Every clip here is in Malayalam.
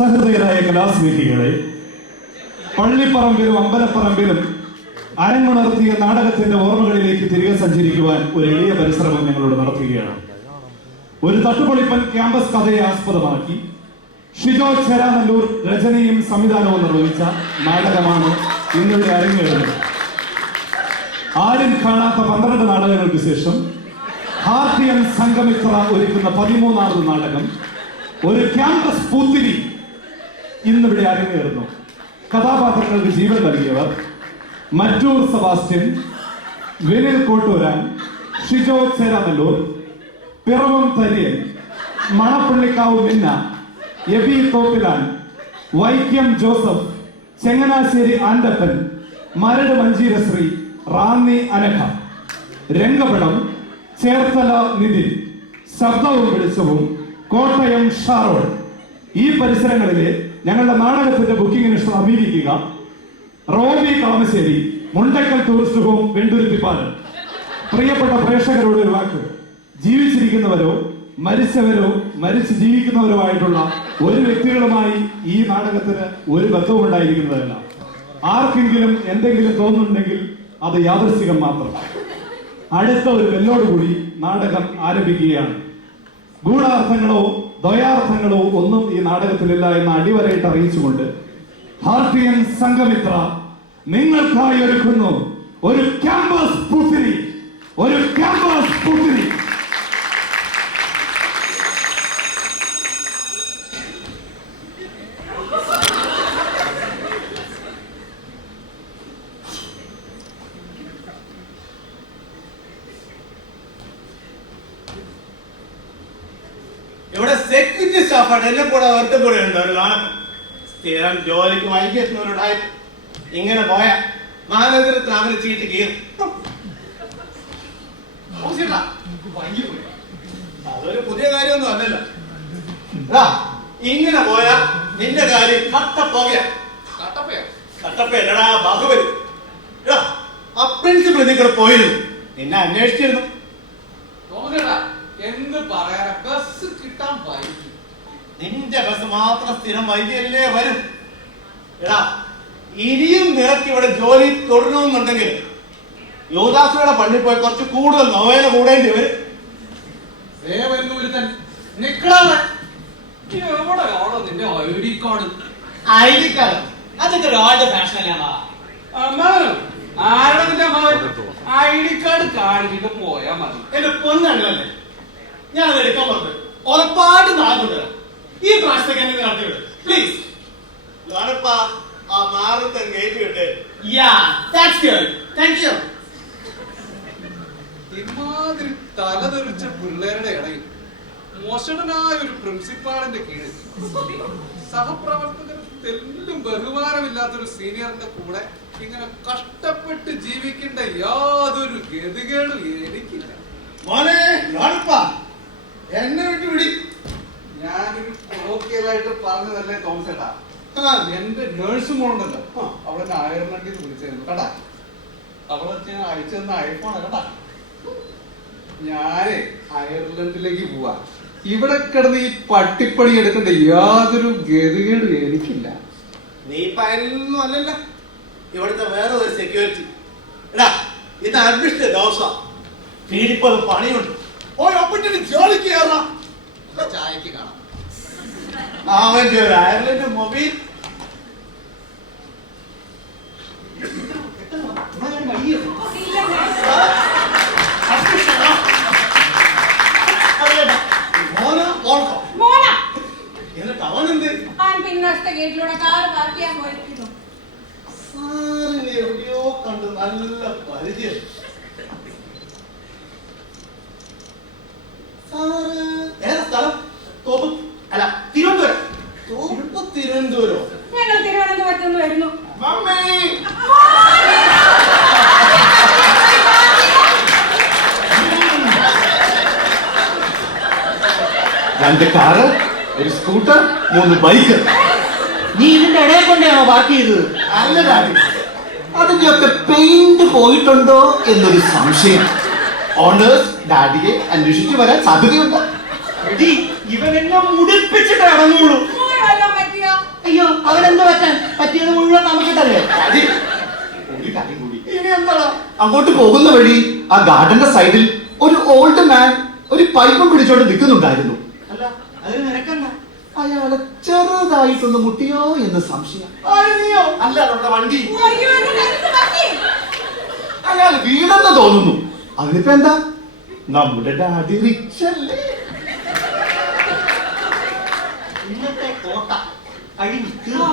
സഹൃദയരായ കലാസ്നേഹികളെ, പള്ളിപ്പറമ്പിലും അമ്പലപ്പറമ്പിലും അരങ്ങുണർത്തിയ നാടകത്തിന്റെ ഓർമ്മകളിലേക്ക് തിരികെ സഞ്ചരിക്കുവാൻ ഒരു എളിയ പരിശ്രമം ഞങ്ങളോട് നടത്തുകയാണ്. ഒരു തട്ടുപൊളിപ്പൻ ക്യാമ്പസ് കഥയെ ആസ്പദമാക്കി ഷിജോ ചേരാനല്ലൂർ രചനയും സംവിധാനവും നിർവഹിച്ച നാടകമാണ് ഇന്നിവിടെ അരങ്ങേറുന്നത്. ആരും കാണാത്ത 12 നാടകങ്ങൾക്ക് ശേഷം ഹാർട്ടിയൻ സംഘമിത്ര ഒരുക്കുന്ന 13ാമത് നാടകം ഒരു ക്യാമ്പസ് പൂത്തിരി ഇന്നിവിടെ അരങ്ങേറുന്നു. കഥാപാത്രങ്ങൾക്ക് ജീവൻ നൽകിയവർ മറ്റൂർ സെബാസ്റ്റ്യൻ, വിനിൽ കോട്ടൂരാൻ, ഷിജോ ചേരാനല്ലൂർ, പിറവം തരിയൻ, മണപ്പള്ളിക്കാവ് മിന്ന, എബി തോപ്പിലാൻ, വൈക്കം ജോസഫ്, ചെങ്ങനാശ്ശേരി ആൻഡപ്പൻ, മരട് മഞ്ചീരശ്രീ, റാന്നി അനഘ. രംഗപടം ചേർത്തല നിതിൻ, ശബ്ദവും വെളിച്ചവും കോട്ടയം ഷാറോൾ. ഈ പരിസരങ്ങളിലെ ഞങ്ങളുടെ നാടകത്തിന്റെ ബുക്കിങ്ങിന് സമീപിക്കുക. Robi Kalamassery, Mundakkal tourist home, Venduruthipalam. പ്രിയപ്പെട്ട പ്രേക്ഷകരോട് ഒരു വാക്ക്: ജീവിച്ചിരിക്കുന്നവരോ മരിച്ചവരോ മരിച്ചു ജീവിക്കുന്നവരോ ആയിട്ടുള്ള ഒരു വ്യക്തികളുമായി ഈ നാടകത്തിന് ഒരു ബന്ധവും ഉണ്ടായിരിക്കുന്നതല്ല. ആർക്കെങ്കിലും എന്തെങ്കിലും തോന്നുന്നുണ്ടെങ്കിൽ അത് യാദൃശ്ചികം മാത്രം. അടുത്ത ഒരു വെല്ലോടുകൂടി നാടകം ആരംഭിക്കുകയാണ്. ഗൂഢാർത്ഥങ്ങളോ ദ്വയാർത്ഥങ്ങളോ ഒന്നും ഈ നാടകത്തിലില്ല എന്ന് അടിവരയിട്ട് അറിയിച്ചുകൊണ്ട് ഹാർട്ടിയൻ സംഘമിത്ര നിങ്ങൾക്കായി ഒരുക്കുന്നു ഒരു ക്യാമ്പസ് പൂത്തിരി. ഒരു ക്യാമ്പസ് പൂത്തിരി. ഇവിടെ സെക്യൂരിറ്റി സ്റ്റാഫാണ്. എന്നെ കൂടെ ഒരുത്തം കൂടെ ഉണ്ട്. ഒരു കാണും സ്ഥിരം ജോലിക്ക് വൈകിയെത്തുന്നവരോടായി ഇങ്ങനെ പോയ മാനേജരത്തിന് അവന് ചീട്ട് കീറും. അതൊരു പുതിയ കാര്യമൊന്നും അല്ലല്ലോ. ഇങ്ങനെ പോയാ നിന്റെ കാര്യം കട്ടപ്പോകയാ. കട്ടപ്പയല്ലടാ ബാഹുബലി. ആ പ്രിൻസിപ്പൾ നിങ്ങളെ പോയിരുന്നു, നിന്നെ അന്വേഷിച്ചിരുന്നു. എന്ത് പറയാനാ, ബസ് കിട്ടാൻ വൈകി. നിന്റെ ബസ് മാത്രം സ്ഥിരം വൈകിയല്ലേ വരും. എടാ, ഇനിയും നിനക്ക് ഇവിടെ ജോലി തുടരണമെന്നുണ്ടെങ്കിൽ യോദാസുയുടെ പള്ളിയിൽ പോയി കുറച്ച് കൂടുതൽ നൊവേല കൂടേണ്ടി വരും. നിന്റെ I D card? I D card അതൊക്കെ ഓൾഡ് ഫാഷൻ അല്ലാ. ആരുടെ നിന്റെ ഐ ഡി കാർഡ് കാണിച്ചിട്ട് പോയാ മതി. എന്റെ പൊന്നല്ലേ, ഞാൻ അത് എടുക്കാൻ പറഞ്ഞു. ഉറപ്പായിട്ട് നാളെ കൊണ്ടുവരാം. ഈ പ്രാവശ്യത്തേക്ക് എന്നെ നടത്തിവിടും പ്ലീസ്. ആ മാറത്തെ ഗേറ്റ് കിട്ടേ. ഇമാതിരി തലതെറിച്ച പിള്ളേരുടെ ഇടയിൽ മോശനായ ഒരു പ്രിൻസിപ്പാളിന്റെ കീഴിൽ സഹപ്രവർത്തകർ തെല്ലും ബഹുമാനമില്ലാത്തൊരു സീനിയറിന്റെ കൂടെ ഇങ്ങനെ കഷ്ടപ്പെട്ട് ജീവിക്കേണ്ട യാതൊരു ഗതികേടും എനിക്കില്ല. എന്നെ വിട്ട് വിടി. ഞാനൊരു കൊളോക്കിയലായിട്ട് പറഞ്ഞതല്ലേ തോമസേട്ടാ. എന്റെ നേഴ്സ് മോളുണ്ടല്ലോ, അവളെന്നെ അയർലൻഡിൽ നിന്ന് വിളിച്ചായിരുന്നു കേട്ടാ. അവളെ അയച്ചെന്ന ഐഫോൺ കേട്ടാ. ഞാനേ അയർലൻഡിലേക്ക് പോവാ. ഇവിടെ കിടന്ന് ഈ പട്ടിപ്പണി എടുക്കേണ്ട യാതൊരു ഗതികേടും എനിക്കില്ല. നീ ഇപ്പൊ അയർലൻഡൊന്നും അല്ലല്ലോ, ഇവിടുത്തെ വേറെ ഒരു സെക്യൂരിറ്റി. എടാ, ഇത് അഡ്മിഷൻ ദിവസം വീടിപ്പത് പണിയുണ്ട്. ജോലിക്ക് കയറാം. ചായക്ക് കാണാം. അവന്റെ ഒരു അയർലൻഡ് മൊബൈൽ. എന്നിട്ട് അവനെന്ത് പിന്നത്തെ ഗേറ്റിലൂടെ കാർ പാർക്ക് ചെയ്യാൻ പോയിരിക്കുന്നു. സാറിനെ എവിടെയോ കണ്ട് നല്ല പരിചയം. ഏതാ സ്ഥലം? അല്ല, തിരുവനന്തപുരം. തിരുവനന്തപുരം. ഞങ്ങൾ തിരുവനന്തപുരത്ത് നിന്ന് വരുന്നു. രണ്ട് കാറ്, ഒരു സ്കൂട്ടർ, 3 ബൈക്ക്. നീ ഇതിന്റെ ഇടയിൽ കൊണ്ടാണോ പാർക്ക് ചെയ്തത്? അല്ല ഡാഡി, അതിന്റെയൊക്കെ പെയിന്റ് പോയിട്ടുണ്ടോ എന്നൊരു സംശയം. ഓണേഴ്സ് ഡാഡിയെ അന്വേഷിച്ച് വരാൻ സാധ്യതയുണ്ട്. ഇവനെന്നെ മുടിപ്പിച്ചിട്ട് ഇറങ്ങുള്ളൂ. വല്ലതും പറ്റിയോ? അവനെന്ത് പറ്റാൻ? പറ്റിയത് മുഴുവൻ നമുക്കിട്ടല്ലേ? ഒരു കാര്യം കൂടി, ഇനി എന്താടാ? അങ്ങോട്ട് പോകുന്ന വഴി ആ ഗാർഡന്റെ സൈഡിൽ ഒരു ഓൾഡ് മാൻ ഒരു പൈപ്പും പിടിച്ചോണ്ട് നിൽക്കുന്നുണ്ടായിരുന്നു. അല്ല, അതിന് നിനക്കെന്താ? അയാളെ ചെറുതായിട്ടൊന്ന് മുട്ടിയോ എന്ന് സംശയം. നീയോ? അല്ല, നമ്മുടെ വണ്ടി. അയ്യോ, എന്റെ നെഞ്ച് പറ്റി. അയാൾ വീണെന്ന് തോന്നുന്നു. അതിനിപ്പോ എന്താ, നമ്മുടെ ഡാഡി റിച്ച് അല്ലേ? ഇന്നത്തെ കോട്ട കഴിഞ്ഞു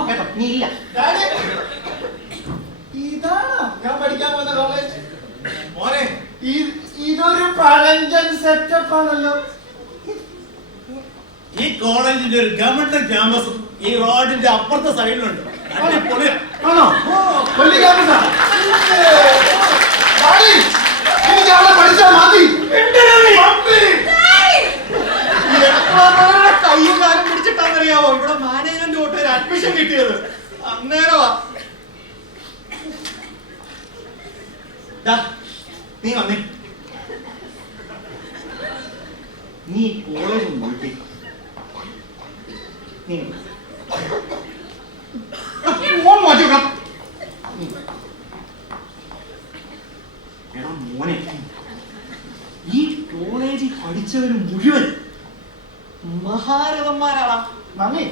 കേട്ടോ, നീ ഇല്ല. ഡാഡി, ഇതാണോ ഞാൻ പഠിക്കാൻ പോകുന്ന കോളേജ്? മോനെ, ഇതൊരു പഴഞ്ചൻ സെറ്റപ്പ് ആണല്ലോ. ഈ കോളേജിന്റെ ഒരു ഗവൺമെന്റ് ക്യാമ്പസ് ഈ റോഡിന്റെ അപ്പുറത്തെ സൈഡിലുണ്ട്. അടിപൊളിയാ. ആണോ? വലിയ ക്യാമ്പസാ? ഡാഡി, എനിക്ക് അവിടെ പഠിച്ചാൽ മതി. കയ്യും കാലം പിടിച്ചിട്ടാന്നറിയാവോ ഇവിടെ മാനേജ്മെന്റ് തൊട്ട് ഒരു അഡ്മിഷൻ കിട്ടിയത്? അന്നേരമാ. നീ വന്നേ. നീ കോളേജ് നോക്കി. മോനെ, ഈ കോളേജിൽ പഠിച്ചവര് മുഴുവൻ മഹാരഥന്മാരാണ്. നന്ദി.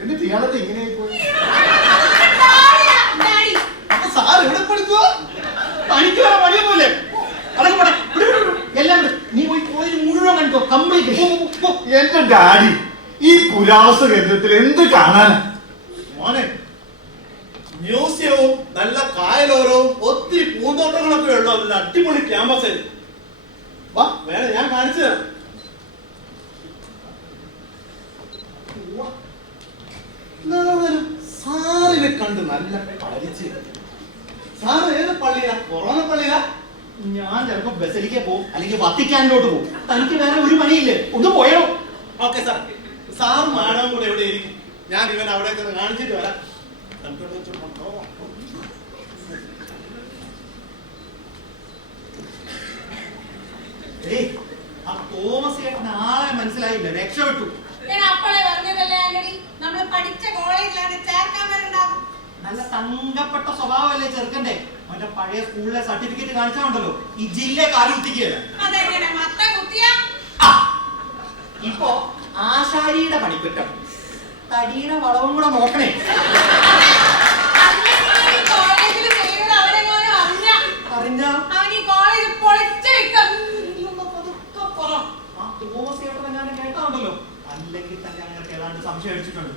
എന്നിട്ട് ഇയാളത്തെ ഇങ്ങനെ പോയി. ഡാഡി, അപ്പൊ സാർ എവിടെ പഠിക്കുവോ? തനിക്ക് വേറെ പണിയൊന്നുമില്ലേ? അതൊക്കെ പോട്ടെ. എല്ലാം വിട്. നീ പോയി കോളേജ് മുഴുവൻ കണ്ടോ, കംപ്ലീറ്റ്. എന്റെ ഡാഡി, ഈ പുരാവസ്തു കേന്ദ്രത്തിൽ എന്ത് കാണാൻ? മോനെ, മ്യൂസിയവും നല്ല കായലോരവും ഒത്തിരി പൂന്തോട്ടങ്ങളൊക്കെ ഉള്ള നല്ല അടിപൊളി ക്യാമ്പസ്. വാ, വേണം ഞാൻ കാണിച്ചു തരാം. സാറിനെ കണ്ട് നല്ല പഠിച്ച്. സാറ് ഏത് പള്ളിയാ? കൊറോണ പള്ളിയാ? ഞാൻ ചിലപ്പോ ബസലിക്ക് പോകും, അല്ലെങ്കിൽ വത്തിക്കാനിലോട്ട് പോകും. തനിക്ക് വേറെ ഒരു പണിയില്ലേ? ഒന്ന് പോയോ? Okay sir. സാറും മാഡവും കൂടെ എവിടെ ഇരിക്കും? ഞാൻ ഇവൻ അവിടേക്ക് ഒന്ന് കാണിച്ചിട്ട് വരാം. ആ തോമസ് ചേട്ടൻ ആളെ മനസ്സിലായില്ല, രക്ഷപ്പെട്ടു. ഞാൻ അപ്പോഴേ പറഞ്ഞതല്ലേ ആന്റണി, നമ്മൾ പഠിച്ച കോളേജിലാണ് ചേർക്കാൻ വരണ്ടാകും. നല്ല തങ്കപ്പെട്ട സ്വഭാവമല്ലേ ചെറുക്കന്റെ? മറ്റേ പഴയ സ്കൂളിലെ സർട്ടിഫിക്കറ്റ് കാണിച്ചാണ്ടല്ലോ ഈ ജില്ല കാലുകുത്തിക്കുക. അതെങ്ങനെ മത്ത കുത്തിയാ? ഇപ്പൊ ആശാരിയുടെ പണിക്കുറ്റം, തടിയുടെ വളവും കൂടെ നോക്കണേ. കോളേജിൽ ചെയ്തത് അവരെങ്ങാനും അറിഞ്ഞ അവൻ ഈ കോളേജ് പൊളിച്ചു വെക്കും. ആ തോമസ് ചേട്ടൻ ഞാൻ കേട്ടാണ്ടല്ലോ, അല്ലെങ്കിൽ തന്നെ അങ്ങനെ ഏതാണ്ട് സംശയം അടിച്ചിട്ടുണ്ട്.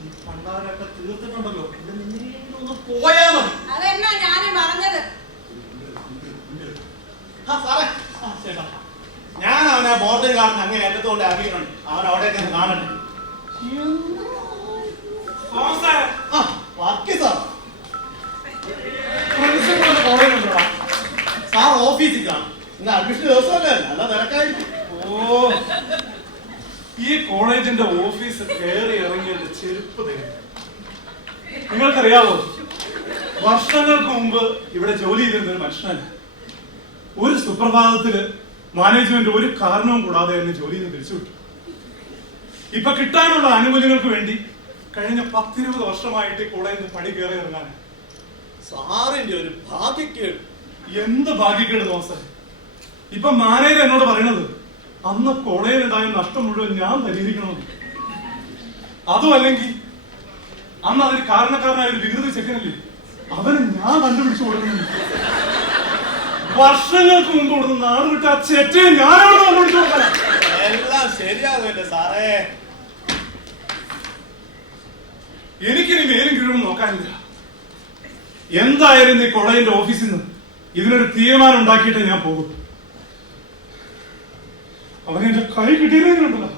ഈ പണ്ടാരൊക്കെ തീർത്തിട്ടുണ്ടല്ലോ, എന്റെ നിന്നിലേക്ക് ഒന്ന് പോയാ മതി. അതെന്നാ ഞാനും പറഞ്ഞത്. സാറേ, ഞാൻ അവനെ ബോർഡിൽ കാണുന്ന അങ്ങനെ ഏറ്റത്തോണ്ട് അറിയിക്കണം. അവൻ അവിടേക്ക് ഒന്ന് കാണട്ടെ. സാർ ഓഫീസിൽ കാണും. ഇന്ന് അഡ്മിഷൻ ദിവസമല്ലേ, നല്ല തിരക്കായിരിക്കും. ഓ, ഈ കോളേജിന്റെ ഓഫീസ് കയറി ഇറങ്ങിയതിന്റെ ചെരുപ്പ് തരും. നിങ്ങൾക്കറിയാവോ, വർഷങ്ങൾക്ക് മുമ്പ് ഇവിടെ ജോലി ചെയ്തിരുന്ന ഒരു മനുഷ്യനല്ല. ഒരു സുപ്രഭാതത്തില് മാനേജ്മെന്റ് ഒരു കാരണവും കൂടാതെ എന്നെ ജോലിയിൽ നിന്ന് പിരിച്ചുവിട്ടു. ഇപ്പൊ കിട്ടാനുള്ള ആനുകൂല്യങ്ങൾക്ക് വേണ്ടി കഴിഞ്ഞ 10-20 വർഷമായിട്ട് ഈ കോളേജിൽ പണി കയറി ഇറങ്ങാൻ. സാറിന്റെ ഒരു ഭാഗ്യക്കേട്. എന്ത് ഭാഗ്യക്കേട് നോസേ. ഇപ്പൊ മാനേജർ എന്നോട് പറയണത് അന്ന് കോളേജിലുണ്ടായ നഷ്ടം മുഴുവൻ ഞാൻ പരിഹരിക്കണമെന്ന്. അതും അല്ലെങ്കിൽ അന്ന് അതിന് കാരണക്കാരനായ ഒരു വികൃത ചെക്കനല്ലേ, അവന് ഞാൻ കണ്ടുപിടിച്ചു കൊടുക്കുന്നു. വർഷങ്ങൾക്ക് മുമ്പ് കൊടുക്കുന്ന നാട് വിട്ട ആ ചെറ്റയെ ഞാനവിടെ കണ്ടുപിടിച്ചു കൊടുക്കണം. എല്ലാം ശരിയാകുമല്ലേ സാറേ? എനിക്കിനി മേലും കീഴും നോക്കാനില്ല. എന്തായാലും ഈ കോളേജിന്റെ ഓഫീസിൽ നിന്ന് ഇതിനൊരു തീരുമാനം ഉണ്ടാക്കിയിട്ടേ ഞാൻ പോകും. അവനെ എന്റെ കൈ കിട്ടിയിരുന്നുണ്ടല്ലോ.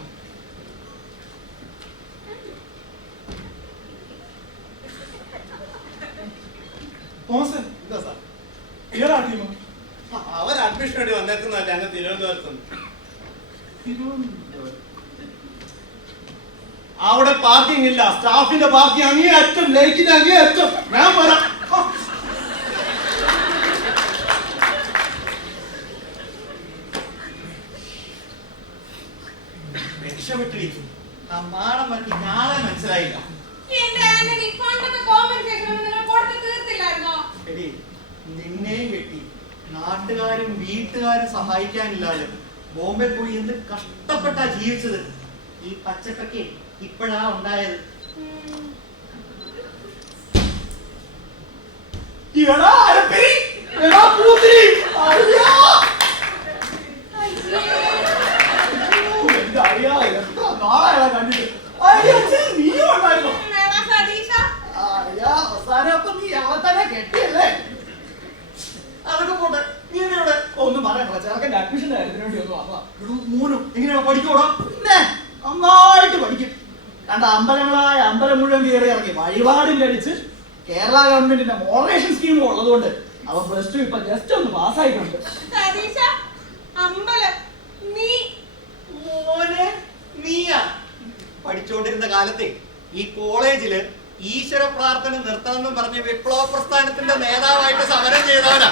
തോമസേ, എന്താ സാർ? ഏതാ ടീമാ? അവർ അഡ്മിഷൻ വേണ്ടി വന്നേക്കുന്നതല്ലേ അങ്ങ് തിരുവനന്തപുരത്ത്. അവിടെ പാർക്കിംഗ് ഇല്ല. സ്റ്റാഫിന്റെ പാർക്കിംഗ് അങ്ങേ അറ്റം, ലൈറ്റിന്റെ അങ്ങേ അറ്റം. ഞാൻ വരാം. രക്ഷപ്പെട്ടിരിക്കും. ആ മാടം മറ്റു ഞാളെ മനസ്സിലായില്ല. എന്റെ ആന്റണി, നാട്ടുകാരും വീട്ടുകാരും സഹായിക്കാനില്ലാതെ ബോംബെ പോയി എന്ത് കഷ്ടപ്പെട്ടാ ജീവിച്ചത്. ഈ പച്ചപ്പൊക്കെ ഇപ്പോഴാ ഉണ്ടായത്. എടാ അരപ്പരി, എടാ പൂത്തിരി, അയ്യാ. എന്റെ അയ്യാ, എത്ര നാളായടാ കണ്ടിട്ട്. അയ്യോ, നീയും ഉണ്ടായിരുന്നോ? വേണ സതീശ. അയ്യാ, അവസാനം അപ്പൊ നീ അവളെ തന്നെ കെട്ടിയല്ലേ? അതൊക്കെ പോട്ടെ, നീ എവിടെ? ഒന്നും പറയണ്ട, ചെറുക്കൻ്റെ അഡ്മിഷൻ കാര്യത്തിന് വേണ്ടി ഒന്ന് വന്നതാ. മോനും എങ്ങനെയാ പഠിക്കൂടാ? പിന്നെ നന്നായിട്ട് പഠിക്കും. കണ്ട അമ്പലങ്ങളായ അമ്പലം മുഴുവൻ കയറി ഇറങ്ങി വഴിപാടും കഴിച്ച് കേരള ഗവൺമെന്റിന്റെ മോഡറേഷൻ സ്കീം ഉള്ളതുകൊണ്ട് അവൻ പ്ലസ് ടു ഇപ്പൊ ജസ്റ്റ് ഒന്ന് പാസ്സായിട്ടുണ്ട്. സതീശ, അമ്പലം നീ മോനെ നീയാ? പഠിച്ചുകൊണ്ടിരുന്ന കാലത്തെ ഈ കോളേജില് ഈശ്വര പ്രാർത്ഥന നിർത്തണമെന്നും പറഞ്ഞ് വിപ്ലവ പ്രസ്ഥാനത്തിന്റെ നേതാവായിട്ട് സമരം ചെയ്തവനാ.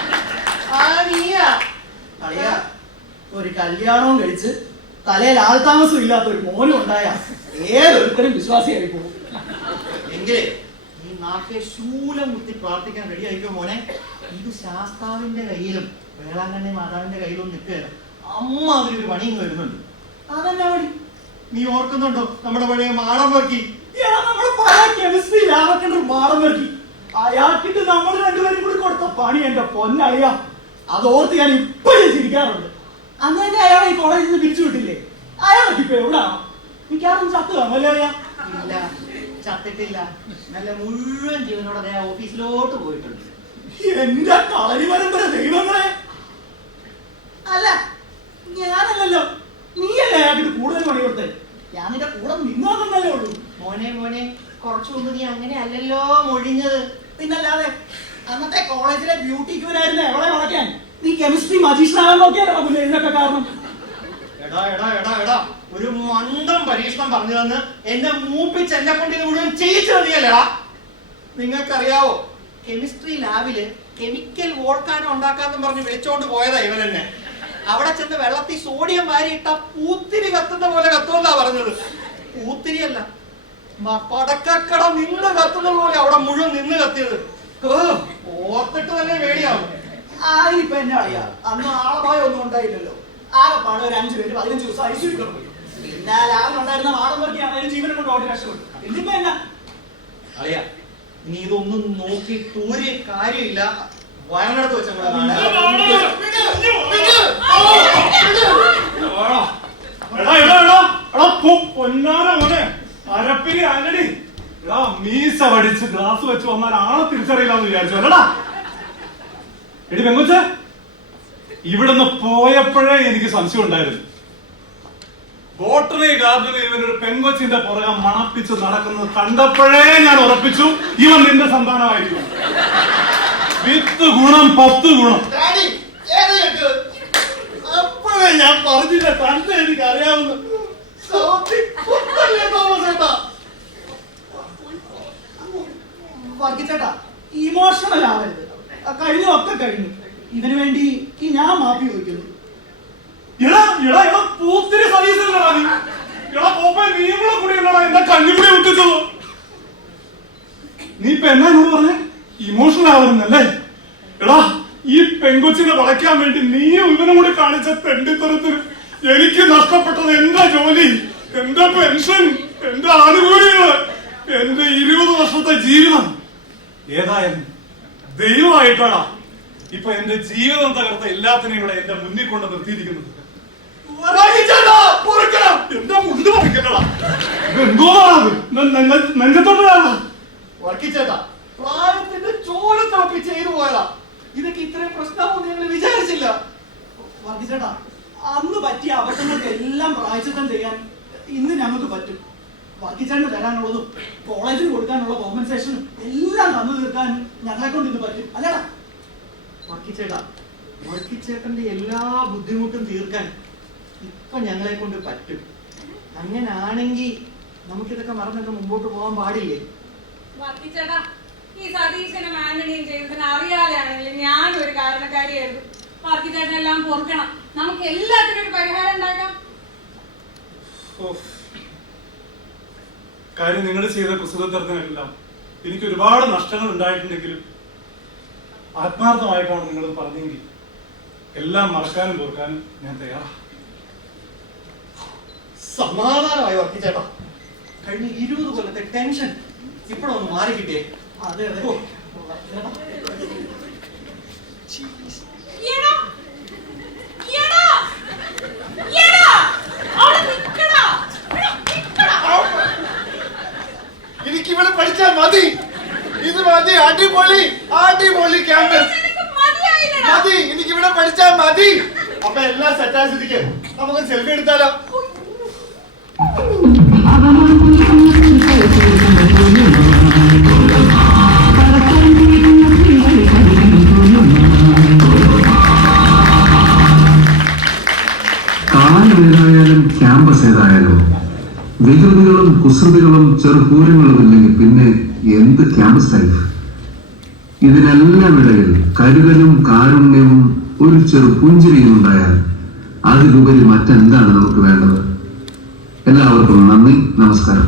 ആ നീയാ? അറിയാ, ഒരു കല്യാണവും കഴിച്ച് തലയിൽ ആൾതാമസം ഇല്ലാത്ത ഒരു മോനും ഉണ്ടായ ഏതൊരുത്തരും വിശ്വാസിയായി പോകും. എങ്കിലേ ഈ നാട്ടിലെ ശൂലം കുത്തി പ്രാർത്ഥിക്കാൻ റെഡി ആയിക്കോ മോനെ. ഇത് ശാസ്താവിന്റെ കയ്യിലും വേളാങ്കണ്ണി മാതാവിന്റെ കയ്യിലും നിൽക്കുകയാണ്. അമ്മ അതിലൊരു പണിയും വരുന്നുണ്ട്. അതെന്നാ വഴി? നീ ഓർക്കുന്നുണ്ടോ നമ്മുടെ പഴയ മാടം വർക്കി? നമ്മുടെ പഴയ കെമിസ്ട്രി ലാബത്തിന്റെ മാടം വർക്കി. അയാൾക്കിട്ട് നമ്മൾ രണ്ടുപേരും കൂടി കൊടുത്ത പണി എന്റെ പൊന്നളിയാ. അതോർത്ത് ഞാൻ ഇപ്പോഴും ചിരിക്കാറുണ്ട്. അന്ന് തന്നെ അയാളെ ഈ കോളേജിൽ നിന്ന് പിരിച്ചു വിട്ടില്ലേ? അയാളൊക്കെ ഇപ്പൊ എവിടാണോ? മിക്കവാറും ചത്തു കാണല്ലേ അളിയാ? ഇല്ല, ചത്തിട്ടില്ല. നല്ല മുഴുവൻ ജീവനോടെ അദ്ദേഹം ഓഫീസിലോട്ട് പോയിട്ടുണ്ട്. എന്റെ കളരി പരമ്പര ദൈവങ്ങളെ. അല്ല, ഞാനല്ലല്ലോ, നീയല്ലേ അയാൾക്ക് കൂടുതൽ പണി കൊടുത്തേ. ഞാൻ നിന്റെ കൂടെ നിന്നോന്നല്ലേ ഉള്ളൂ. മോനെ മോനെ, കുറച്ചു മുമ്പ് നീ അങ്ങനെ അല്ലല്ലോ മൊഴിഞ്ഞത്. പിന്നല്ലാതെ അന്നത്തെ കോളേജിലെ ബ്യൂട്ടി ക്യൂനായിരുന്ന എവളെ വളയ്ക്കാൻ നീ കെമിസ്ട്രി മജീഷ്യനാകാൻ നോക്കിയാലോ പിന്നെ ഇതിനൊക്കെ കാരണം? എടാ എടാ എടാ എടാ, ഒരു മന്ദം പരീക്ഷണം പറഞ്ഞു തന്ന് എന്നെ മൂപ്പിച്ച് എന്നെ കൊണ്ട് ഇത് മുഴുവൻ ചെയ്യിച്ചു മതിയല്ലടാ. നിങ്ങൾക്കറിയാവോ, കെമിസ്ട്രി ലാബില് കെമിക്കൽ വോൾക്കാനം ഉണ്ടാക്കാന്ന് പറഞ്ഞ് വിളിച്ചോണ്ട് പോയതാ ഇവൻ എന്നെ. അവിടെ ചെന്ന് വെള്ളത്തിൽ സോഡിയം വാരിയിട്ട പൂത്തിരി കത്തുന്ന പോലെ കത്തുമെന്നാ പറഞ്ഞത്. പൂത്തിരിയല്ല, പടക്കക്കട നിന്ന് കത്തുന്ന പോലെ അവിടെ മുഴുവൻ നിന്ന് കത്തിയത്. ഓർത്തിട്ട് തന്നെ പേടിയാവും. ആരിപ്പോ എന്നെ അറിയാ, അന്ന് ആളപായം ഒന്നും ഉണ്ടായില്ലല്ലോ. ആകെപ്പാട് ഒരു 5 പേര് 15 ദിവസം ഐസിയുക്ക് പോയി. പിന്നെ ലാബിലുണ്ടായിരുന്ന മാടം വർക്കിയാണെങ്കിലും ജീവനെ കൊണ്ട് ഓടി രക്ഷപ്പെട്ടു. ഇന്നിപ്പോ എന്നാ അറിയാ, ഇനി ഇതൊന്നും നോക്കിയിട്ട് ഒരു കാര്യമില്ല. വയനാടത്ത് വെച്ച അരപ്പിരി ആന്റണി, എടാ മീസ പഠിച്ച് ഗ്ലാസ് വെച്ച് വന്നാൽ ആളെ തിരിച്ചറിയില്ലാന്ന് വിചാരിച്ചു അല്ലടാ. എടി പെങ്കൊച്ച, ഇവിടുന്ന് പോയപ്പോഴേ എനിക്ക് സംശയം ഉണ്ടായിരുന്നു. ബോട്ടണി ഗാർഡനിൽ ഇവനൊരു പെങ്കൊച്ചിന്റെ പുറകെ മണപ്പിച്ച് നടക്കുന്നത് കണ്ടപ്പോഴേ ഞാൻ ഉറപ്പിച്ചു ഇവൻ നിന്റെ സന്താനമായിരിക്കും. 10 ഗുണം 10 ഗുണം. അപ്പോഴേ ഞാൻ പറഞ്ഞില്ല തന്നെ എനിക്ക് അറിയാവുന്ന വർഗിച്ചേട്ടാ, ഇമോഷണൽ ആവരുത്. കഴിഞ്ഞൊക്കെ കഴിഞ്ഞു. ഇതിനു വേണ്ടി ഈ ഞാൻ മാപ്പി ചോദിക്കുന്നു. എടാ എടാ എടാ പൂത്തിരി സതീശനല്ലടാ നീ. എടാ പോപ്പ നീങ്ങളെ കൂടി ഉള്ളടാ എന്റെ കഞ്ഞിപ്പുടി ഒട്ടിച്ചത്. നീ ഇപ്പൊ എന്നാ എന്നോട് പറഞ്ഞേ? ഇമോഷണൽ ആവുന്നല്ലേ? എടാ ഈ പെങ്കൊച്ചിനെ വളയ്ക്കാൻ വേണ്ടി നീയും ഇവനും കൂടി കാണിച്ച തെണ്ടിത്തരത്തിന് എനിക്ക് നഷ്ടപ്പെട്ടത് എന്റെ ജോലി, എന്റെ പെൻഷൻ, എന്റെ ആനുകൂല്യങ്ങള്, എന്റെ 20 വർഷത്തെ ജീവിതം. ഏതായാലും ദൈവമായിട്ടാണ് ഇപ്പൊ എന്റെ ജീവിതം തകർത്ത എല്ലാത്തിനെയും കൂടെ എന്റെ മുന്നിൽ കൊണ്ട് നിർത്തിയിരിക്കുന്നത്. എന്റെ മുണ്ട് പറിക്കല്ലടാ. എന്തോന്നാണ് നെഞ്ചത്തോട്ടാണ് വർക്കിച്ചേട്ടാ, പ്രായത്തിന്റെ ചോര തപ്പി ചെയ്തു പോയതാ. ഇതൊക്കെ ഇത്രയും പ്രശ്നമാണെന്ന് ഞങ്ങൾ വിചാരിച്ചില്ല. വർഗിച്ചേട്ടാ, അന്ന് പറ്റിയ അബദ്ധങ്ങൾക്ക് എല്ലാം പ്രായച്ചിത്തം ചെയ്യാൻ ഇന്ന് ഞങ്ങൾക്ക് പറ്റും. വർഗിച്ചേട്ടന് തരാനുള്ളതും കോളേജിന് കൊടുക്കാനുള്ള കോമ്പൻസേഷനും എല്ലാം തന്നു തീർക്കാൻ ഞങ്ങളെ കൊണ്ട് ഇന്ന് പറ്റും അല്ലടാ. വർക്കിച്ചേട്ടാ, വർക്കിച്ചേട്ടന്റെ എല്ലാ ബുദ്ധിമുട്ടും തീർക്കാൻ ഇപ്പൊ ഞങ്ങളെ കൊണ്ട് പറ്റും. അങ്ങനാണെങ്കിൽ നമുക്കിതൊക്കെ മറന്നൊക്കെ മുമ്പോട്ട് പോകാൻ പാടില്ലേ? വർദ്ധിച്ചേട്ടാ, ഈ സതീശനും ആന്റണിയും ചെയ്തതിന് അറിയാതെയാണെങ്കിലും ഞാനൊരു കാരണക്കാരിയായിരുന്നു. വർദ്ധിച്ചേട്ടനെല്ലാം പൊറുക്കണം. നമുക്ക് എല്ലാത്തിനും ഒരു പരിഹാരം ഉണ്ടാക്കാം. കാര്യം നിങ്ങൾ ചെയ്ത കുസൃതത്തിനെല്ലാം എനിക്ക് ഒരുപാട് നഷ്ടങ്ങൾ ഉണ്ടായിട്ടുണ്ടെങ്കിലും ആത്മാർത്ഥമായിട്ടാണ് നിങ്ങളത് പറഞ്ഞെങ്കിൽ എല്ലാം മറക്കാനും പൊറുക്കാനും ഞാൻ തയ്യാറാ. സമാധാനമായി വർക്കിച്ചേട്ടാ. കഴിഞ്ഞ 20 കൊല്ലത്തെ ടെൻഷൻ ഇപ്പോഴൊന്ന് മാറി കിട്ടിയേ. അതെ അതെ. എടാ, എടാ, എടാ, അവിടെ നിക്കടാ. എടാ, നിക്കടാ. എനിക്കിവിടെ പഠിച്ചാൽ മതി. ഇത് മതി. അടിപൊളി അടിപൊളി ക്യാമ്പസ് നിനക്ക് മതിയായില്ലടാ. മതി. എനിക്കിവിടെ പഠിച്ചാൽ മതി. അപ്പൊ എല്ലാം സെറ്റായ സ്ഥിതിക്ക് നമുക്ക് സെൽഫി എടുത്താലോ? കാലം ഏതായാലും ക്യാമ്പസ് ഏതായാലും വികൃതികളും കുസൃതികളും ചെറുപൂരങ്ങളും ഇല്ലെങ്കിൽ പിന്നെ എന്ത് ക്യാമ്പസ് ലൈഫ്. ഇതിനെല്ലാം ഇടയിൽ കരുതലും കാരുണ്യവും ഒരു ചെറു പുഞ്ചിരിയും ഉണ്ടായാൽ അതിലുപരി മറ്റെന്താണ് നമുക്ക് വേണ്ടത്? എല്ലാവർക്കും നന്ദി, നമസ്കാരം.